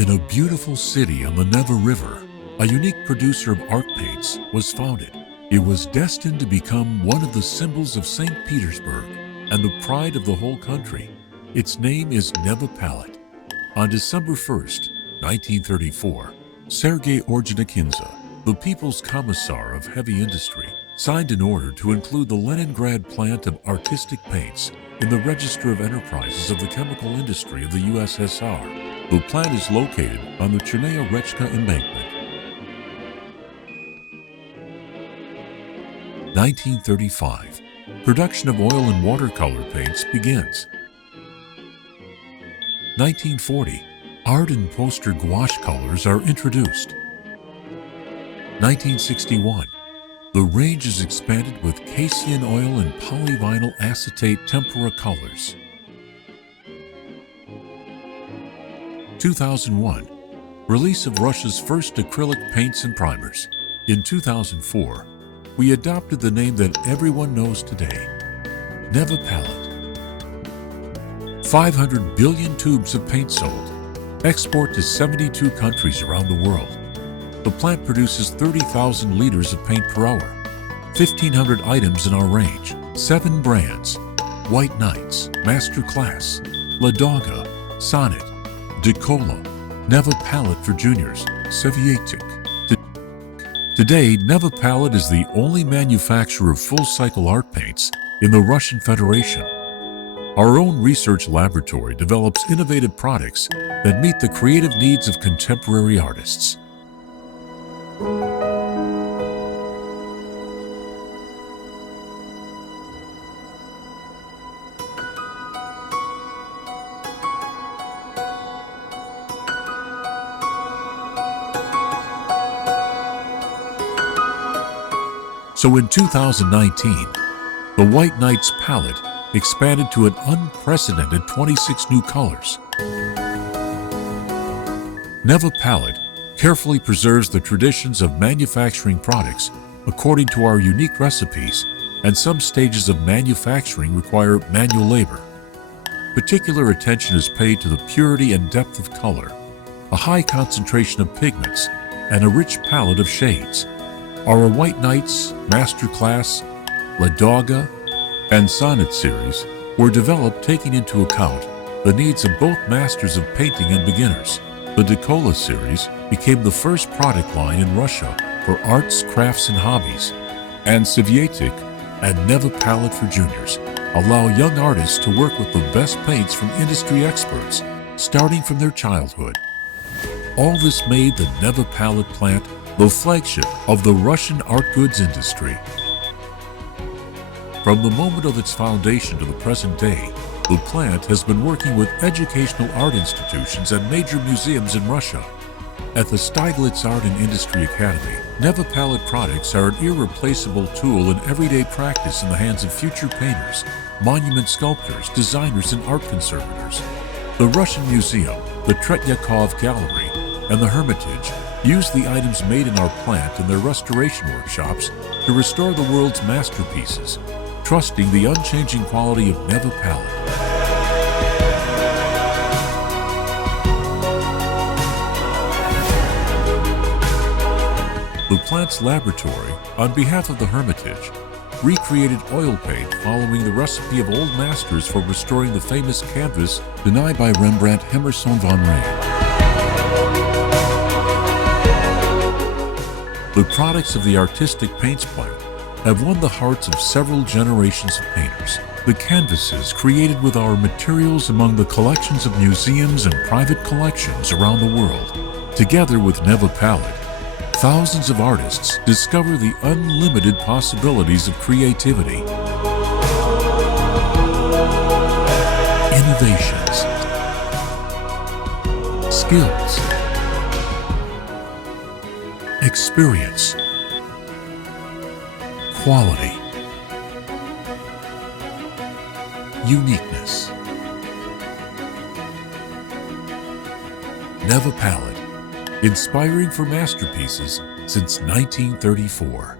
In a beautiful city on the Neva River, a unique producer of art paints was founded. It was destined to become one of the symbols of St. Petersburg and the pride of the whole country. Its name is NEVA Palette. On December 1st, 1934, Sergei Orджоникидze, the People's Commissar of Heavy Industry, signed an order to include the Leningrad plant of artistic paints in the Register of Enterprises of the chemical industry of the USSR. The plant is located on the Chernaya Rechka embankment. 1935. Production of oil and watercolor paints begins. 1940. Art and poster gouache colors are introduced. 1961. The range is expanded with casein oil and polyvinyl acetate tempera colors. 2001. Release of Russia's first acrylic paints and primers. In 2004, we adopted the name that everyone knows today, NEVA Palette. 500 billion tubes of paint sold. Export to 72 countries around the world. The plant produces 30,000 liters of paint per hour. 1,500 items in our range. 7 brands: White Knights, Master Class, Ladoga, Sonnet, Decola, NEVA Palette for Juniors, Sevietic. Today, NEVA Palette is the only manufacturer of full-cycle art paints in the Russian Federation. Our own research laboratory develops innovative products that meet the creative needs of contemporary artists. So in 2019, the White Knights palette expanded to an unprecedented 26 new colors. NEVA Palette carefully preserves the traditions of manufacturing products according to our unique recipes, and some stages of manufacturing require manual labor. Particular attention is paid to the purity and depth of color, a high concentration of pigments, and a rich palette of shades. Our White Knights, Master Class, Ladoga, and Sonnet series were developed taking into account the needs of both masters of painting and beginners. The Decola series became the first product line in Russia for arts, crafts, and hobbies. And Sevietic and NEVA Palette for Juniors allow young artists to work with the best paints from industry experts, starting from their childhood. All this made the NEVA Palette plant the flagship of the Russian art goods industry. From the moment of its foundation to the present day, the plant has been working with educational art institutions and major museums in Russia. At the Steiglitz Art and Industry Academy, NEVA Palette products are an irreplaceable tool in everyday practice in the hands of future painters, monument sculptors, designers, and art conservators. The Russian Museum, the Tretyakov Gallery, and the Hermitage use the items made in our plant in their restoration workshops to restore the world's masterpieces, trusting the unchanging quality of NEVA Palette. The plant's laboratory, on behalf of the Hermitage, recreated oil paint following the recipe of old masters for restoring the famous canvas denied by Rembrandt Hemerson van Rijn. The products of the artistic paints plant have won the hearts of several generations of painters. The canvases created with our materials among the collections of museums and private collections around the world. Together with NEVA Palette, thousands of artists discover the unlimited possibilities of creativity. Innovations, skills, experience, quality, uniqueness. NEVA Palette, inspiring for masterpieces since 1934.